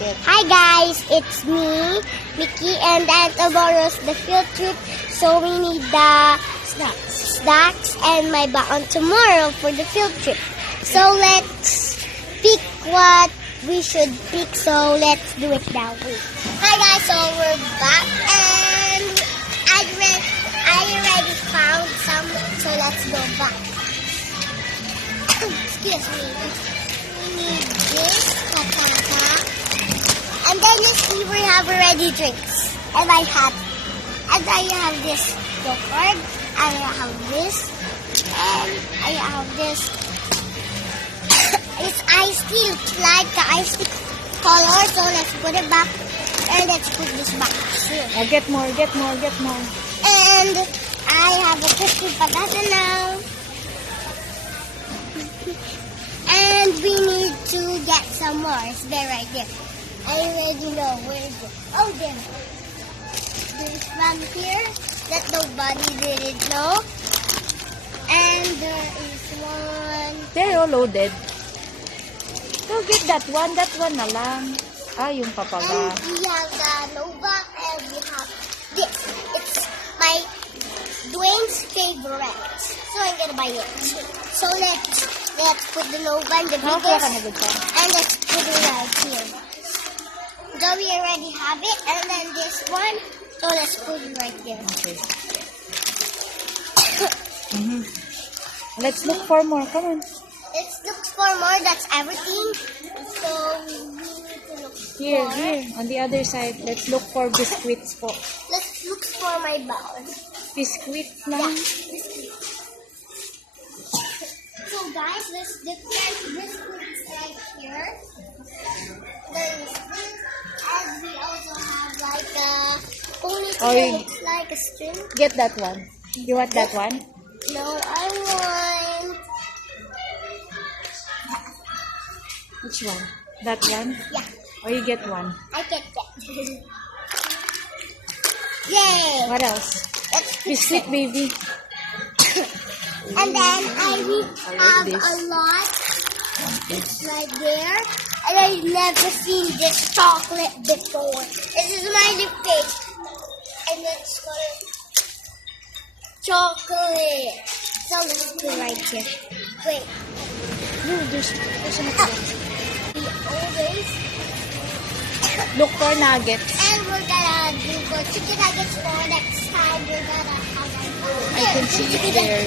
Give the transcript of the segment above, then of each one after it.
basket. Hi guys, it's me, Mickey, and then tomorrow's the field trip. So we need the snacks and my baon tomorrow for the field trip. So let's pick what we should pick. So let's do it that way. Hi guys, so we're back and I already found some. So let's go back. Excuse me. We need this patata. And then you see we have already drinks. And I have this yogurt. I have this. And I have this. It's iced tea. It's like the iced tea color. So let's put it back. And let's put this back here. Oh, get more. And I have a crispy patata now. And we need to get some more. It's there right there. I already know where is it. Oh, there. There's one here that nobody didn't know. And there is one. They're all loaded. Go get that one. That one na lang. Ah, yung papala. And we have the Nova and we have this. It's my Dwayne's favorite. So I'm gonna buy it. So let's put the Nova in the biggest. And let's put it right here. So we already have it. And then this one. So let's put it right there. Okay. Let's look for more. Come on. Let's look for more. That's everything. So we need to look Here, for. here. On the other side. Let's look for biscuits po. Let's look for my bowl. Biscuits Yeah, lang. biscuits. So guys, there's different biscuits right here. There's this, and we also have like a ponytail. Oh, Looks like a string. Get that one. You want that one? No, I want. Which one? That one? Yeah, Or you get one? I get that. Yay! What else? Let's fix Biscuit, it. baby. And then I have this. a lot. It's right there. And I've never seen this chocolate before. This is my lip cake. And it's called chocolate. So let's put it right here. Wait. No, there's another one. We always. Look for nuggets. And we're gonna do the chicken nuggets for next time. We're gonna have I can see it there.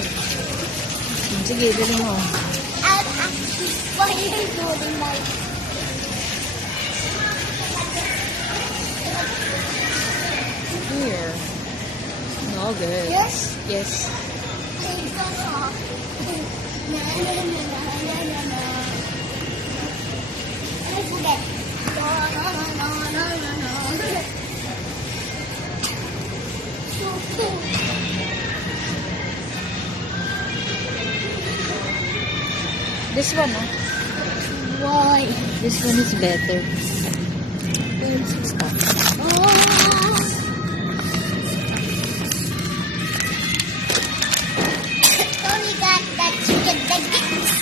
Sige, dali mo. And actually, what are you doing like? Here. Nuggets. Yes? Yes. This one, oh. Why? This one is better. So we got that chicken nuggets.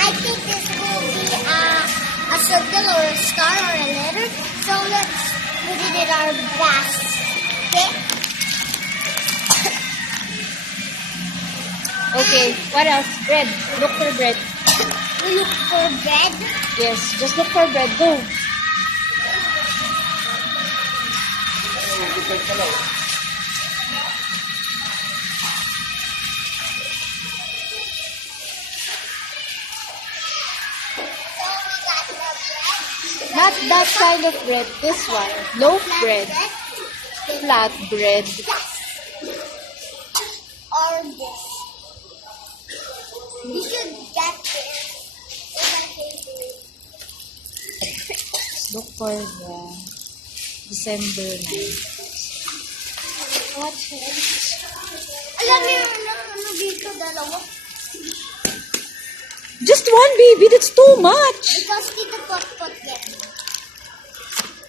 I think this will be a circle or a star or a letter. So let's put it in our basket. Okay, what else? Bread. Look for bread. We look for bread. Yes, just look for bread. Go. Not that kind of bread. This one. Loaf bread. Flat bread. Yes. Or this. We should get this. Look for the December 9. What's next? Alam mo ano dito, dalawa. Just one, baby. That's too much. Because dito pot yan.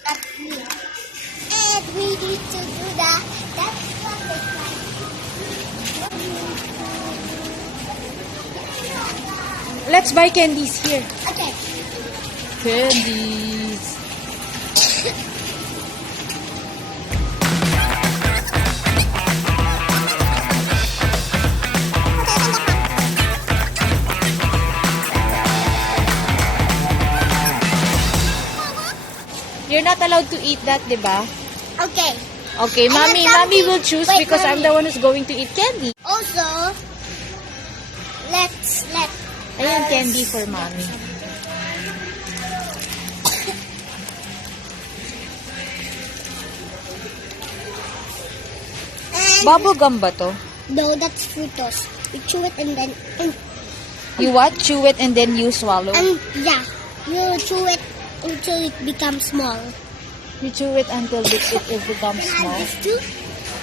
At me. And we need to do that. That's what they like. Let's buy candies here. Okay. Candies. You're not allowed to eat that, diba? Okay. Okay, I have mommy will something. choose Wait, because I'm Mommy. the one who's going to eat candy. Also, let Ayan, candy for mommy. and Bubble gum ba to? no, that's Fruitos. You chew it and then You what? Chew it and then you swallow? yeah, you chew it until it becomes small. You chew it until it becomes I have small. this too.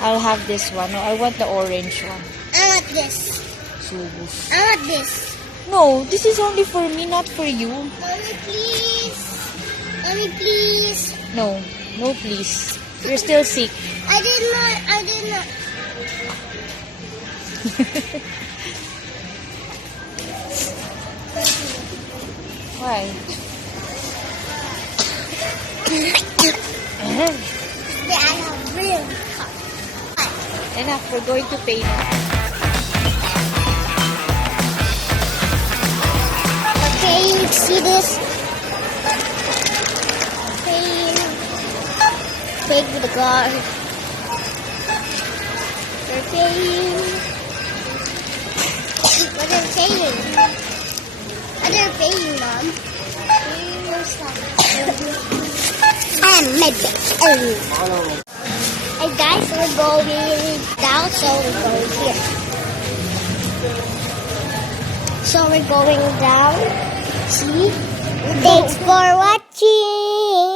I'll have this one. No, I want the orange one. I want this. Subus. I want this. No, this is only for me, not for you. Mommy, please. Mommy, please. No, no please. You're still sick. I did not. Why? I have real. Enough, we're going to pay now. Okay, see this? Paying with the guard. They're paying. What are they paying? What are they paying, Mom? Maybe. Hey guys, we're going down, so we're going here. So we're going down. See? Thanks for watching.